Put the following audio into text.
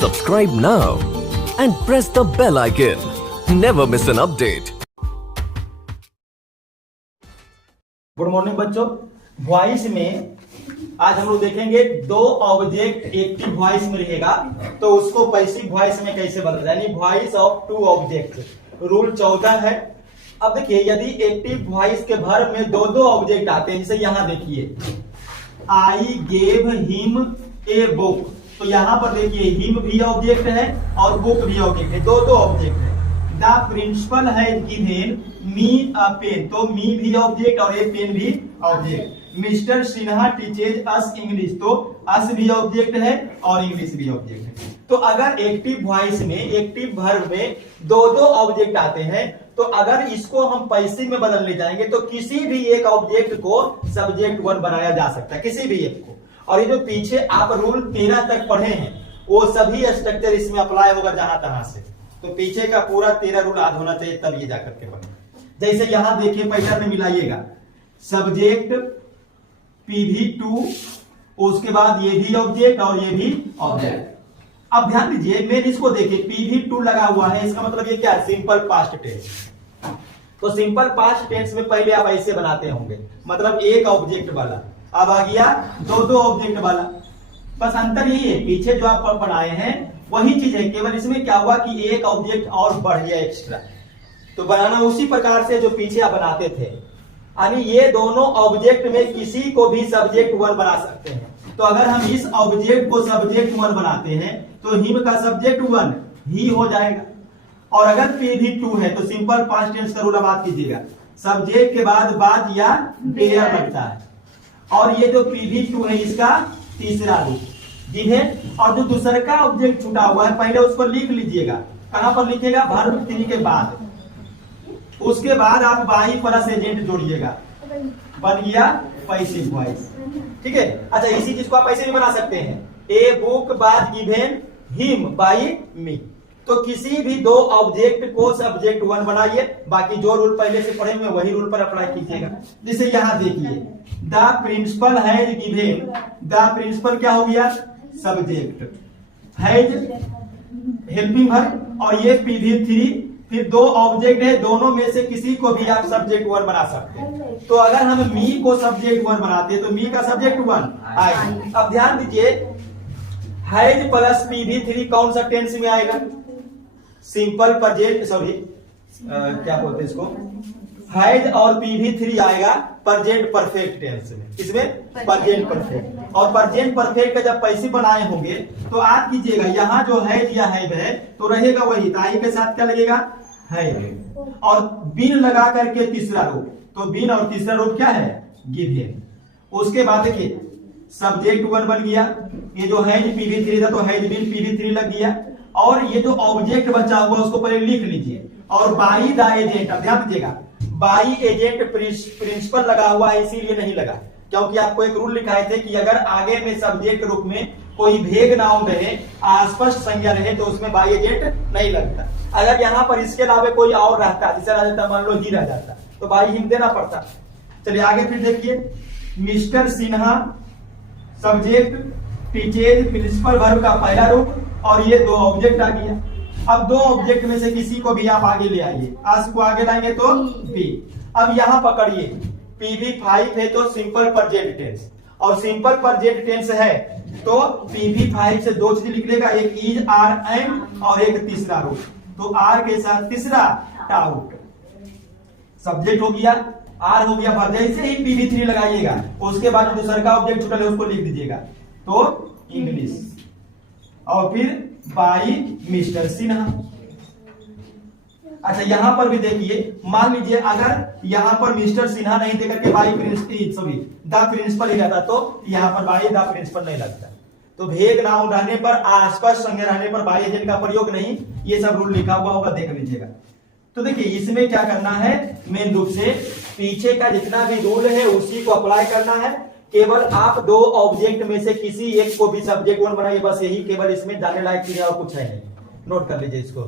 Subscribe now and press the bell icon. Never miss an update. Good morning बच्चों। Voice में आज हम लोग देखेंगे दो ऑब्जेक्ट एक्टिव वॉइस में रहेगा तो उसको पैसिव वॉइस में कैसे बदलना, यानी voice of two object. Rule 14 है। अब देखिए, यदि एक्टिव वॉइस के भर में दो दो ऑब्जेक्ट आते हैं, जैसे यहां देखिए I gave him a book, तो यहां पर देखिए हिम भी ऑब्जेक्ट है और बुक भी ऑब्जेक्ट है, दो दो ऑब्जेक्ट है। द प्रिंसिपल है गिवन मी अ पेन, तो मी भी ऑब्जेक्ट और ए पेन भी ऑब्जेक्ट। मिस्टर सिन्हा टीचेज अस इंग्लिश, तो अस भी ऑब्जेक्ट है और इंग्लिश भी ऑब्जेक्ट है। तो अगर एक्टिव वॉइस में एक्टिव वर्ब में दो दो ऑब्जेक्ट आते हैं तो अगर इसको हम पैसिव में बदलने जाएंगे तो किसी भी एक ऑब्जेक्ट को सब्जेक्ट वन बनाया जा सकता है, किसी भी एक को। और ये जो पीछे आप रूल 13 तक पढ़े हैं वो सभी स्ट्रक्चर इसमें अप्लाई होगा जहां तहां से। तो पीछे का पूरा 13 रूल याद होना चाहिए, तब ये जाकर के बने। जैसे यहां देखिए पैटर्न में मिलाइएगा, सब्जेक्ट PV2, उसके बाद ये भी ऑब्जेक्ट और ये भी ऑब्जेक्ट। अब ध्यान दीजिए, मेन इसको देखिए PV2 लगा हुआ है, इसका मतलब ये क्या है, सिंपल पास्ट टेंस। तो सिंपल पास्ट टेंस में पहले आप ऐसे बनाते होंगे, मतलब एक ऑब्जेक्ट वाला। अब आ गया दो दो ऑब्जेक्ट वाला। बस अंतर यही है, पीछे जो आप बनाए हैं वही चीज है, केवल इसमें क्या हुआ कि एक ऑब्जेक्ट और बढ़ गया एक्स्ट्रा। तो बनाना उसी प्रकार से जो पीछे आप बनाते थे, यानी ये दोनों ऑब्जेक्ट में किसी को भी सब्जेक्ट वन बना सकते हैं। तो अगर हम इस ऑब्जेक्ट को सब्जेक्ट वन बनाते हैं तो हिम का सब्जेक्ट वन ही हो जाएगा। और अगर PV2 है तो सिंपल पास्ट टेंस का रूल अब बात कीजिएगा, सब्जेक्ट के बाद बात या पेयर लगता है। और ये जो PV2 है इसका तीसरा रूप गिवन। और जो दूसरा का ऑब्जेक्ट छूटा हुआ है पहले उस पर लिख लीजिएगा। कहां पर लिखिएगा, वर्ब 3 के बाद। उसके बाद आप बाई प्लस एजेंट जोड़िएगा, बन गया पैसिव वॉइस। ठीक है। अच्छा, इसी चीज को आप ऐसे भी बना सकते हैं, a book by given him by me. तो किसी भी दो ऑब्जेक्ट को सब्जेक्ट वन बनाइए, बाकी जो रूल पहले से पढ़े हुए वही रूल पर अप्लाई कीजिएगा। जैसे यहां देखिए the principal has given, the principal क्या हो गया, सब्जेक्ट, हैज हेल्पिंग वर्ब और ये PV3, फिर दो ऑब्जेक्ट है, दोनों में से किसी को भी आप सब्जेक्ट वन बना सकते हैं। तो अगर हम मी को सब्जेक्ट वन बनाते हैं तो मी का सब्जेक्ट वन आई। अब ध्यान दीजिए, हैज प्लस PV3 कौन सा टेंस में आएगा, सिंपल प्रेजेंट, सॉरी क्या बोलते हैं इसको, हैज और PV3 आएगा प्रेजेंट परफेक्ट टेंस में। इसमें प्रेजेंट परफेक्ट, और प्रेजेंट परफेक्ट का जब पैसिव बनाए होंगे तो आप कीजिएगा, यहाँ जो हैज या हैव है तो रहेगा वही, ताई के साथ क्या लगेगा, हैव, और बीन लगा करके तीसरा रूप, तो बीन और तीसरा रूप क्या है, गिवन। उसके बाद देखिए सब्जेक्ट वन बन गया, ये जो हैज PV3 था तो हैज बीन PV3 लग गया। और ये जो ऑब्जेक्ट बचा हुआ उसको पहले लिख लीजिए। और बाई द एजेंट, अब ध्यान दीजिएगा, बाई एजेंट प्रिंसिपल लगा हुआ है, इसीलिए नहीं लगा क्योंकि आपको एक रूल लिखाए थे कि अगर आगे में सब्जेक्ट रूप में कोई भेद नाउन रहे, अस्पष्ट संज्ञा रहे तो उसमें बाई एजेंट नहीं लगता। अगर यहाँ पर इसके अलावा कोई और रहता, जैसे रह जाता, मान लो ही रह जाता, तो बाई हिम देना पड़ता। चलिए आगे फिर देखिए, mister Sinha subject, teaches principal verb का पहला रूप, और ये दो ऑब्जेक्ट आ गया। अब दो ऑब्जेक्ट में से किसी को भी आप आगे ले आइए, आज को आगे लाएंगे तो बी। अब यहां पकड़िए PV5 है तो सिंपल प्रेजेंट टेंस, और सिंपल प्रेजेंट टेंस है तो PV5 से दो चीज निकलेगा, एक इज आर एम और एक तीसरा रूप। तो आर के साथ तीसरा टाउट, सब्जेक्ट हो गया, आर हो गया वर्ब, जैसे ही PV3 लगाइएगा उसके बाद दूसरा का ऑब्जेक्ट छूटा है उसको लिख दीजिएगा, तो इंग्लिश, और फिर बाई मिस्टर सिन्हा। अच्छा, यहां पर भी देखिए, मान लीजिए अगर यहां पर मिस्टर सिन्हा नहीं देकर के बाई द प्रिंसिपल ही रहता तो यहां पर बाई द प्रिंसिपल नहीं लगता। तो भेद नाउन रहने पर, आसपास संज्ञा रहने पर बाई एजेंट का प्रयोग नहीं, ये सब रूल लिखा हुआ होगा, देख लीजिएगा। तो देखिए इसमें क्या करना है, मेन रूप से पीछे का जितना भी रूल है उसी को अप्लाई करना है। केवल आप दो ऑब्जेक्ट में से किसी एक को भी सब्जेक्ट वन बनाइए, बस यही केवल इसमें जाने लायक चीज है और कुछ है नहीं। नोट कर लीजिए इसको।